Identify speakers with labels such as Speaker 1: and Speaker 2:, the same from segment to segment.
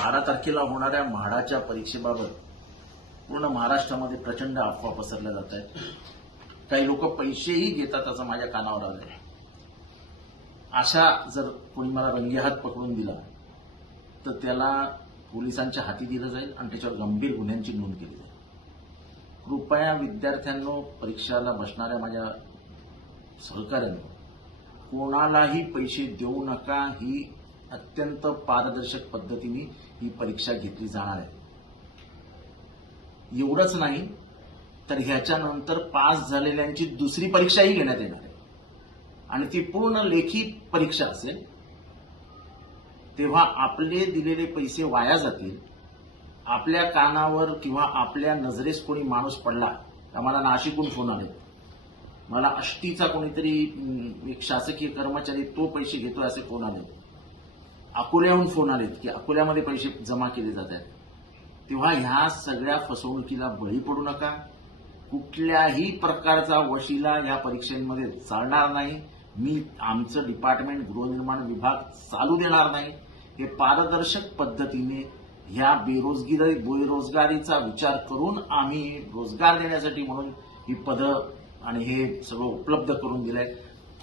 Speaker 1: बारा तारखेला होणाऱ्या म्हाडाच्या परीक्षेबाबत पूर्ण महाराष्ट्रामध्ये प्रचंड अफवा पसरल्या जात आहेत. काही लोक पैसेही घेतात असं माझ्या कानावर आलंय. अशा जर कोणी मला रंगेहात पकडून दिला तर त्याला पोलिसांच्या हाती दिलं जाईल आणि त्याच्यावर गंभीर गुन्ह्यांची नोंद केली जाईल. कृपया विद्यार्थ्यांनो परीक्षाला बसणाऱ्या माझ्या सहकाऱ्यांनो कोणालाही पैसे देऊ नका ही अत्यंत पारदर्शक पद्धतीने ही परीक्षा घेतली जाणार आहे. एवढंच नाही तर ह्याच्यानंतर पास झालेल्यांची दुसरी परीक्षाही घेण्यात येणार आहे. आणि ती पूर्ण लेखी परीक्षा असेल तेव्हा आपले दिलेले पैसे वाया जातील आपल्या कानावर किंवा आपल्या नजरेस कोणी माणूस पडला तर मला नाशिकहून फोन आले. मला अष्टीचा कोणीतरी एक शासकीय कर्मचारी तो पैसे घेतोय असे फोन आले? अकोल्याहून फोन आलेत की अकोल्यामध्ये पैसे जमा केले जात आहेत. तेव्हा ह्या सगळ्या फसवणुकीला बळी पडू नका. कुठल्याही प्रकारचा वशिला या परीक्षांमध्ये चालणार नाही. मी आमचं डिपार्टमेंट गृहनिर्माण विभाग चालू देणार नाही. हे पारदर्शक पद्धतीने ह्या बेरोजगारी बेरोजगारीचा विचार करून आम्ही रोजगार देण्यासाठी म्हणून ही पदं आणि हे सगळं उपलब्ध करून दिलंय.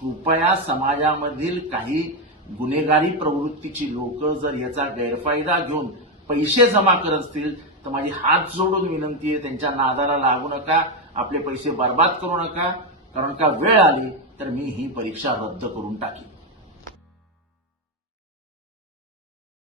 Speaker 1: कृपया समाजामधील काही गुन्हेगारी प्रवृत्तीची लोक जर याचा गैरफायदा घेऊन पैसे जमा करत असतील तर माझी हात जोडून विनंती आहे त्यांच्या नादाला लागू नका आपले पैसे बर्बाद करू नका. कारण का वेळ आली तर मी ही परीक्षा रद्द करून टाकीन.